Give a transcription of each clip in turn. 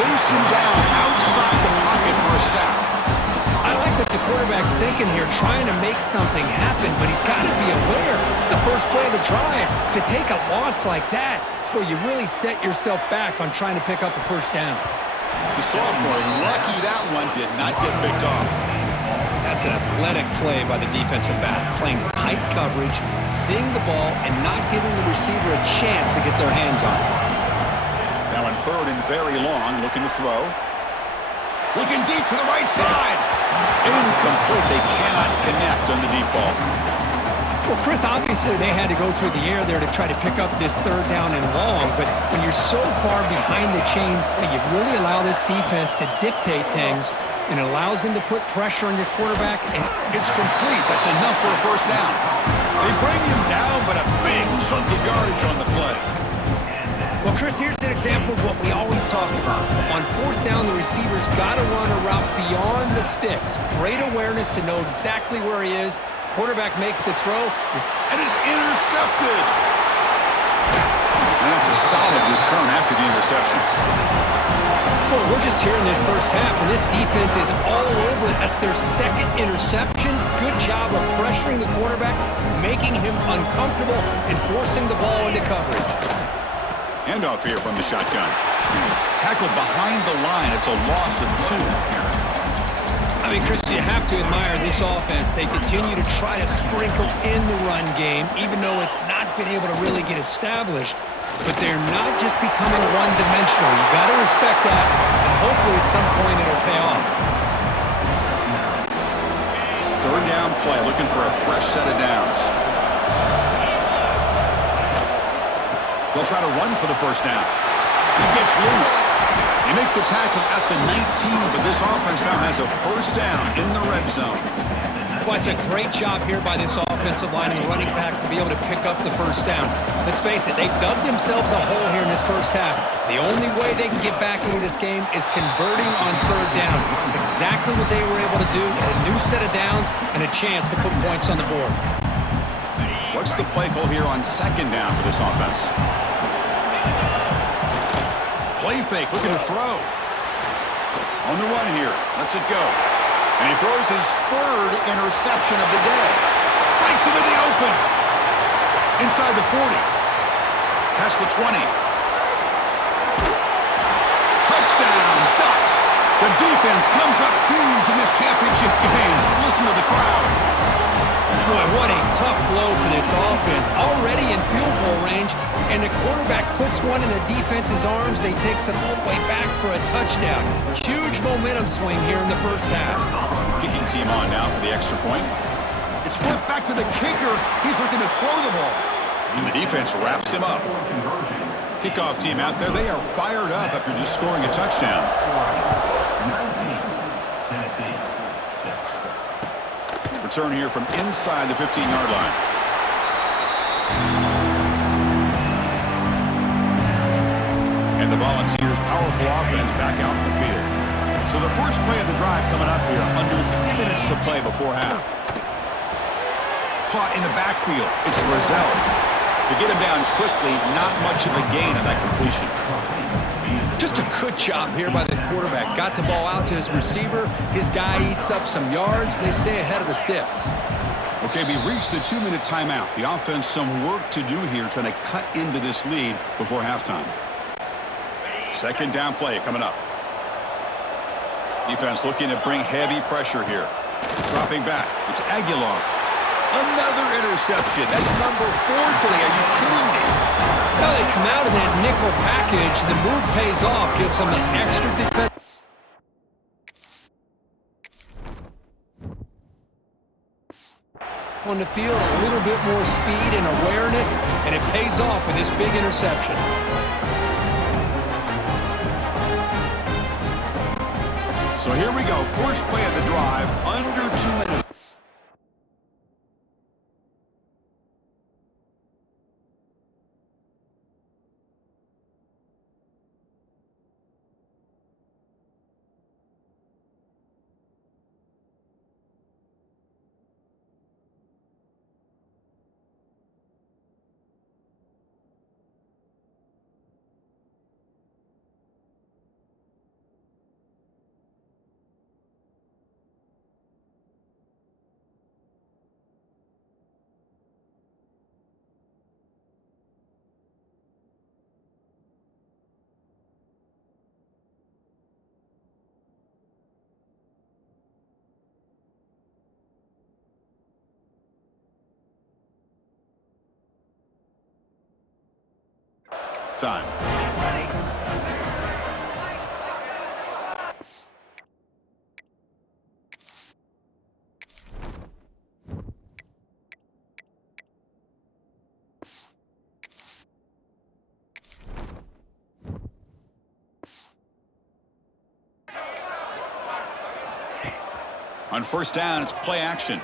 chase him down outside the pocket for a sack. I like what the quarterback's thinking here, trying to make something happen, but he's got to be aware. It's the first play of the drive. To take a loss like that, where you really set yourself back on trying to pick up a first down. The sophomore, lucky that one did not get picked off. That's an athletic play by the defensive back, playing tight coverage, seeing the ball, and not giving the receiver a chance to get their hands on it. Now in third and very long, looking to throw. Looking deep to the right side. Incomplete. They cannot connect on the deep ball. Well, Chris, obviously they had to go through the air there to try to pick up this third down and long, but when you're so far behind the chains, you really allow this defense to dictate things, and it allows them to put pressure on your quarterback. And it's complete. That's enough for a first down. They bring him down, but a big chunk of yardage on the play. Well, Chris, here's an example of what we always talk about. On fourth down, the receiver's got to run a route beyond the sticks. Great awareness to know exactly where he is. Quarterback makes the throw. And is intercepted. And that's a solid return after the interception. Well, we're just here in this first half, and this defense is all over it. That's their second interception. Good job of pressuring the quarterback, making him uncomfortable, and forcing the ball into coverage. Handoff here from the shotgun. Tackled behind the line. It's a loss of 2. I mean, Chris, you have to admire this offense. They continue to try to sprinkle in the run game, even though it's not been able to really get established. But they're not just becoming one-dimensional. You got to respect that, and hopefully at some point it'll pay off. Third down play, looking for a fresh set of downs. They'll try to run for the first down. He gets loose. They make the tackle at the 19, but this offense now has a first down in the red zone. Well, it's a great job here by this offensive line and the running back to be able to pick up the first down. Let's face it, they've dug themselves a hole here in this first half. The only way they can get back into this game is converting on third down. It's exactly what they were able to do, get a new set of downs and a chance to put points on the board. What's the play call here on second down for this offense? Play fake, looking to throw. On the run here, lets it go. And he throws his third interception of the day. Breaks into the open. Inside the 40. Past the 20. Touchdown, Ducks. The defense comes up huge in this championship game. Listen to the crowd. Boy, what a tough blow for this offense. Already in field goal range, and the quarterback puts one in the defense's arms. They takes it all the way back for a touchdown. Huge momentum swing here in the first half. Kicking team on now for the extra point. It's flipped back to the kicker. He's looking to throw the ball. And the defense wraps him up. Kickoff team out there. They are fired up after just scoring a touchdown. Return here from inside the 15-yard line. And the Volunteers' powerful offense back out in the field. So the first play of the drive coming up here. Under 3 minutes to play before half. Caught in the backfield. It's Brazzell. To get him down quickly, not much of a gain on that completion. Just a good job here by the quarterback. Got the ball out to his receiver. His guy eats up some yards. They stay ahead of the sticks. Okay, we reached the 2-minute timeout. The offense some work to do here trying to cut into this lead before halftime. Second down play coming up. Defense looking to bring heavy pressure here. Dropping back. It's Aguilar. Another interception. That's number 4 today. Are you kidding me? Well, they come out of that nickel package. The move pays off. Gives them an extra defense. On the field, a little bit more speed and awareness, and it pays off with this big interception. So here we go. First play of the drive. Under 2 minutes. halftime. On first down, it's play action.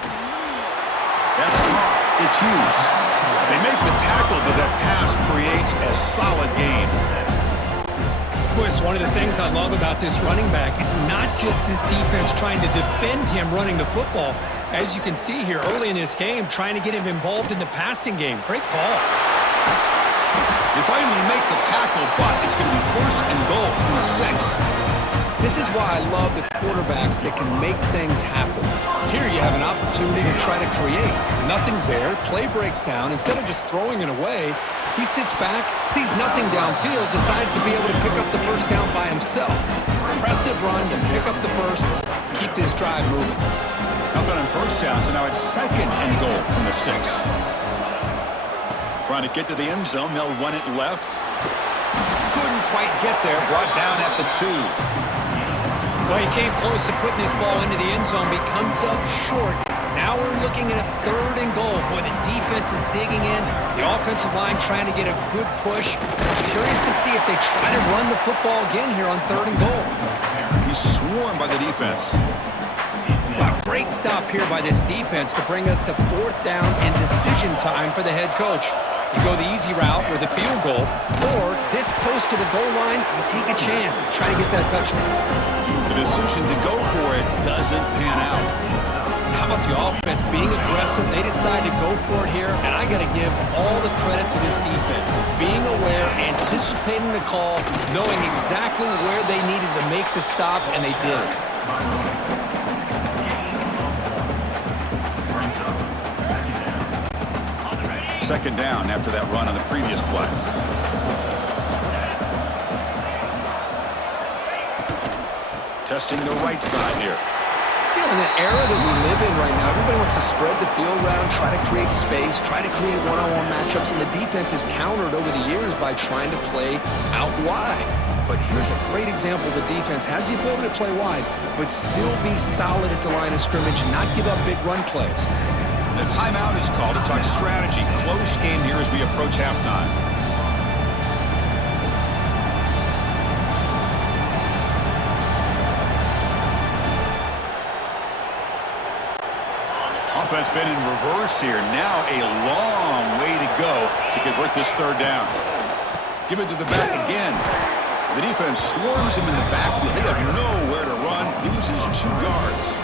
That's caught. It's Hughes. They make the tackle, but that pass creates a solid gain. Boy, it's one of the things I love about this running back. It's not just this defense trying to defend him running the football. As you can see here early in this game, trying to get him involved in the passing game. Great call. They finally make the tackle, but it's going to be first and goal from the 6. This is why I love the quarterbacks that can make things happen. Here you have an opportunity to try to create. Nothing's there. Play breaks down. Instead of just throwing it away, he sits back, sees nothing downfield, decides to be able to pick up the first down by himself. Impressive run to pick up the first, keep this drive moving. Nothing on first down, so now it's second and goal from the 6. Trying to get to the end zone. They'll run it left. Couldn't quite get there. Brought down at the 2. Well, he came close to putting his ball into the end zone, but he comes up short. Now we're looking at a third and goal. Boy, the defense is digging in. The offensive line trying to get a good push. Curious to see if they try to run the football again here on third and goal. He's swarmed by the defense. A great stop here by this defense to bring us to fourth down and decision time for the head coach. You go the easy route with a field goal, or this close to the goal line, you take a chance to try to get that touchdown. The decision to go for it doesn't pan out. How about the offense being aggressive? They decide to go for it here, and I got to give all the credit to this defense. Being aware, anticipating the call, knowing exactly where they needed to make the stop, and they did it. Second down after that run on the previous play. Testing the right side here. You know, in the era that we live in right now, everybody wants to spread the field around, try to create space, try to create one-on-one matchups, and the defense has countered over the years by trying to play out wide. But here's a great example. The defense has the ability to play wide, but still be solid at the line of scrimmage and not give up big run plays. The timeout is called to talk strategy. Close game here as we approach halftime. Offense been in reverse here. Now a long way to go to convert this third down. Give it to the back again. The defense swarms him in the backfield. They have nowhere to run. Loses 2 yards.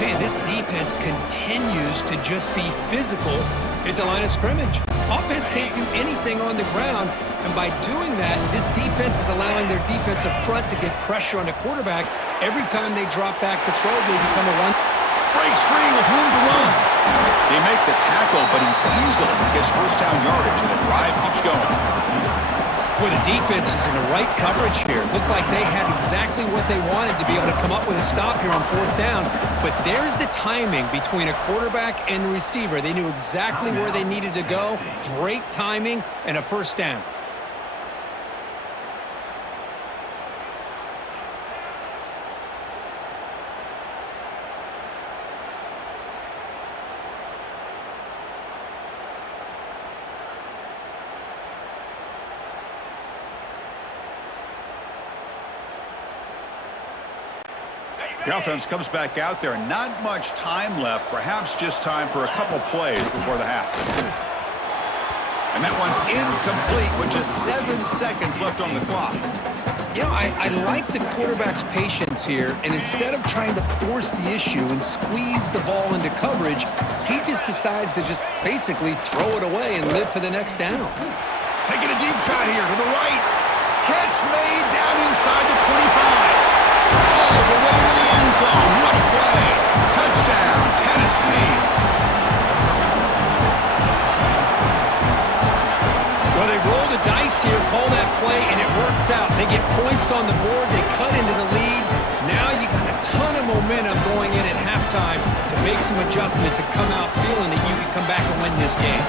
Hey, this defense continues to just be physical at the line of scrimmage. Offense can't do anything on the ground, and by doing that, this defense is allowing their defensive front to get pressure on the quarterback. Every time they drop back to throw, they become a one. Breaks free with room to run. They make the tackle, but he easily gets first down yardage, and the drive keeps going. Boy, the defense is in the right coverage here. Looked like they had exactly what they wanted to be able to come up with a stop here on fourth down. But there's the timing between a quarterback and the receiver. They knew exactly where they needed to go. Great timing and a first down. The offense comes back out there. Not much time left. Perhaps just time for a couple plays before the half. And that one's incomplete with just 7 seconds left on the clock. You know, I like the quarterback's patience here, and instead of trying to force the issue and squeeze the ball into coverage, he just decides to just basically throw it away and live for the next down. Taking a deep shot here to the right. Catch made down inside the 25. All the way to the end zone. What a play. Touchdown, Tennessee. Well, they roll the dice here, call that play, and it works out. They get points on the board. They cut into the lead. Now you got a ton of momentum going in at halftime to make some adjustments and come out feeling that you can come back and win this game.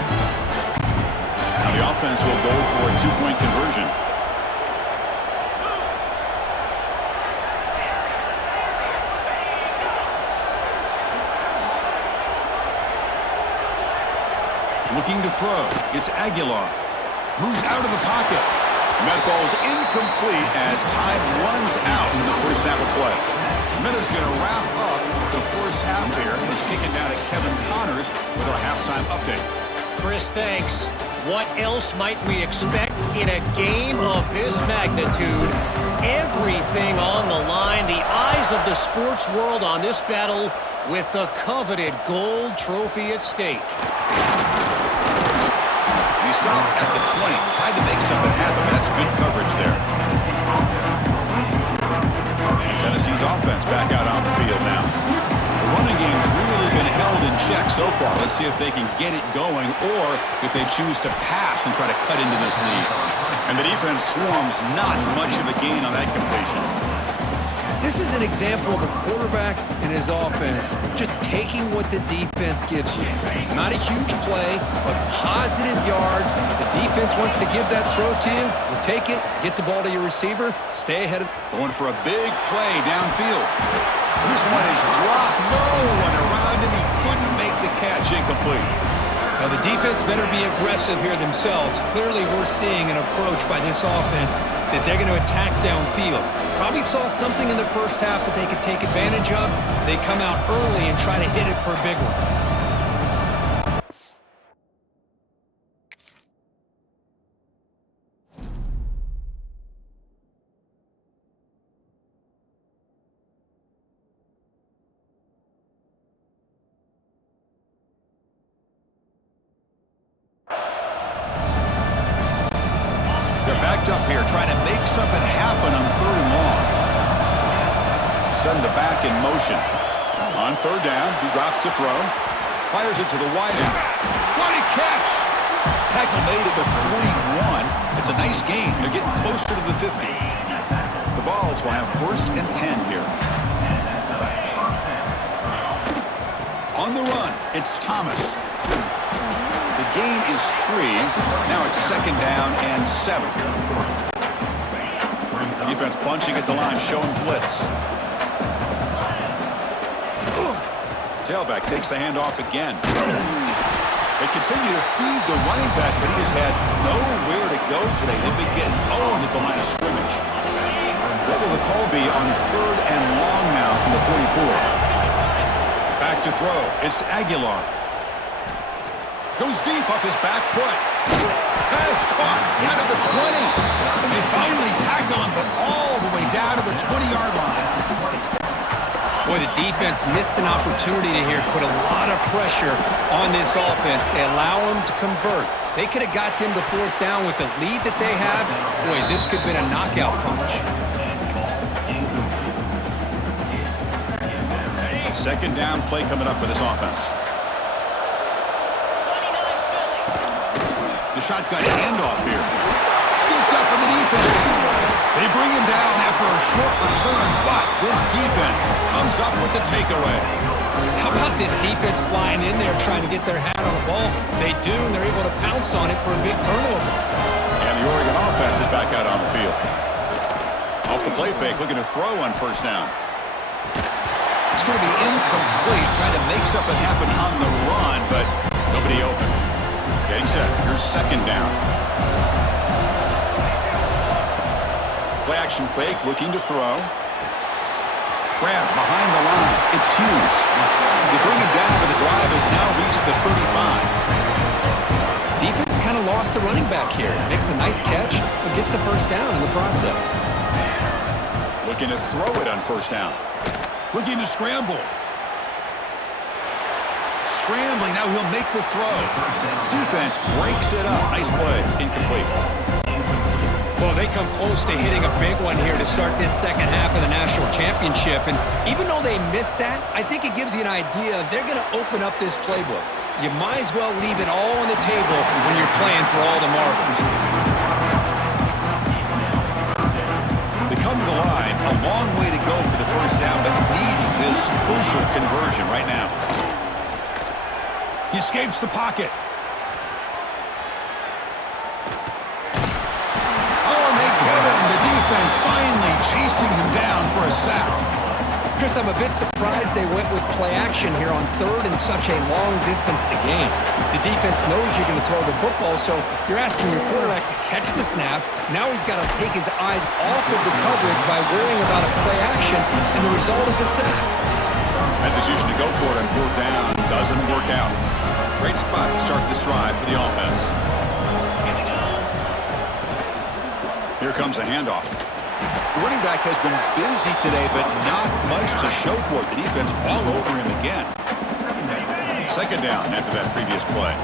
A Now the offense will go for a two-point conversion. Looking to throw. It's Aguilar. Moves out of the pocket. And that falls incomplete as time runs out in the first half of play. Miller's going to wrap up the first half here. He's kicking down at Kevin Connors with our halftime update. Chris, thanks. What else might we expect in a game of this magnitude? Everything on the line. The eyes of the sports world on this battle with the coveted gold trophy at stake. He stopped at the 20, tried to make something happen, but that's good coverage there. And Tennessee's offense back out on the field now. The running game's really been held in check so far. Let's see if they can get it going or if they choose to pass and try to cut into this lead. And the defense swarms not much of a gain on that completion. This is an example of a quarterback and his offense just taking what the defense gives you. Not a huge play, but positive yards. The defense wants to give that throw to you. You take it, get the ball to your receiver, stay ahead of... Going for a big play downfield. This one is dropped. No one around him. He couldn't make the catch. Incomplete. Now, the defense better be aggressive here themselves. Clearly, we're seeing an approach by this offense that they're going to attack downfield. Probably saw something in the first half that they could take advantage of. They come out early and try to hit it for a big one. Up here trying to make something happen on third and long. Send the back in motion. On third down, he drops to throw. Fires it to the wide end. What a catch! Tackle made at the 41. It's a nice gain. They're getting closer to the 50. The Vols will have 1st and 10 here. On the run, it's Thomas. The gain is 3. Now it's 2nd down and 7. Defense punching at the line, showing blitz. Tailback takes the handoff again. They continue to feed the running back, but he has had nowhere to go today. They've been getting owned at the line of scrimmage. What will the call be on 3rd and long now from the 44? Back to throw. It's Aguilar. Goes deep off his back foot. Has caught out of the 20. They finally tackle him, but all the way down to the 20-yard line. Boy, the defense missed an opportunity to here put a lot of pressure on this offense. They allow them to convert. They could have got them to 4th down with the lead that they have. Boy, this could have been a knockout punch. 2nd down play coming up for this offense. The shotgun handoff here. Scooped up in the defense. They bring him down after a short return, but this defense comes up with the takeaway. How about this defense flying in there trying to get their hat on the ball? They do, and they're able to pounce on it for a big turnover. And the Oregon offense is back out on the field. Off the play fake, looking to throw on 1st down. It's going to be incomplete, trying to make something happen on the run, but nobody open. Getting set. Here's 2nd down. Play action fake, looking to throw. Grab behind the line. It's Hughes. They bring him down, but the drive has now reached the 35. Defense kind of lost a running back here. Makes a nice catch, but gets the 1st down in the process. Looking to throw it on 1st down. Looking to scramble. Scrambling, now he'll make the throw. Defense breaks it up. Nice play. Incomplete. Well, they come close to hitting a big one here to start this 2nd half of the national championship. And even though they missed that, I think it gives you an idea of they're going to open up this playbook. You might as well leave it all on the table when you're playing for all the marbles. They come to the line. A long way to go for the 1st down, but needing this crucial conversion right now. He escapes the pocket. for a sack. Chris, I'm a bit surprised they went with play action here on third and such a long distance to gain. The defense knows you're going to throw the football, so you're asking your quarterback to catch the snap. Now he's got to take his eyes off of the coverage by worrying about a play action, and the result is a sack. That decision to go for it on fourth down doesn't work out. Great spot to start this drive for the offense. Here comes a handoff. The running back has been busy today, but not much to show for it. The defense all over him again. Second down after that previous play.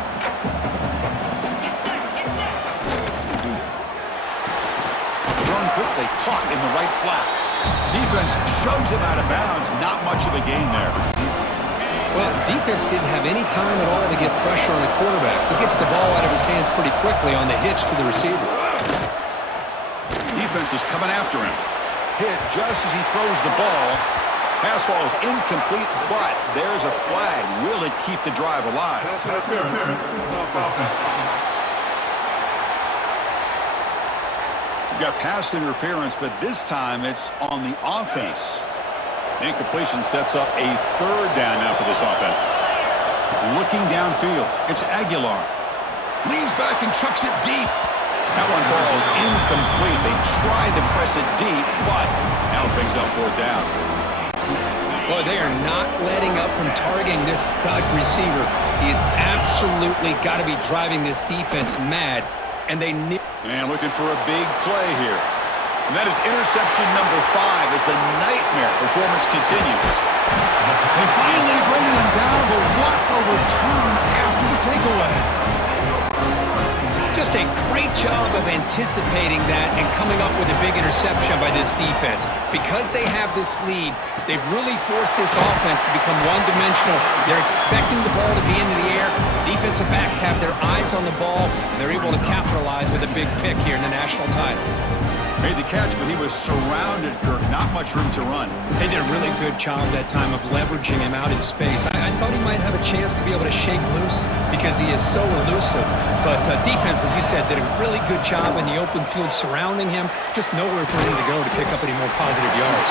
Thrown quickly, caught in the right flat. Defense shoves him out of bounds. Not much of a gain there. Well, defense didn't have any time at all to get pressure on the quarterback. He gets the ball out of his hands pretty quickly on the hitch to the receiver. Defense is coming after him. Hit just as he throws the ball. Pass ball is incomplete, but there's a flag. Will it keep the drive alive? You've got pass interference, but this time it's on the offense. Incompletion sets up a third down now for this offense. Looking downfield, it's Aguilar. Leans back and chucks it deep. That one falls incomplete. They tried to press it deep, but now it brings up fourth down. Boy, they are not letting up from targeting this stud receiver. He has absolutely got to be driving this defense mad, and they need... And looking for a big play here. And that is interception number 5 as the nightmare performance continues. They finally bring them down, but what a return after the takeaway. Just a great job of anticipating that and coming up with a big interception by this defense. Because they have this lead, they've really forced this offense to become one-dimensional. They're expecting the ball to be into the air. The defensive backs have their eyes on the ball, and they're able to capitalize with a big pick here in the national title. Made the catch, but he was surrounded, Kirk. Not much room to run. They did a really good job that time of leveraging him out in space. I thought he might have a chance to be able to shake loose because he is so elusive. But defense, as you said, did a really good job in the open field surrounding him. Just nowhere for him to go to pick up any more positive yards.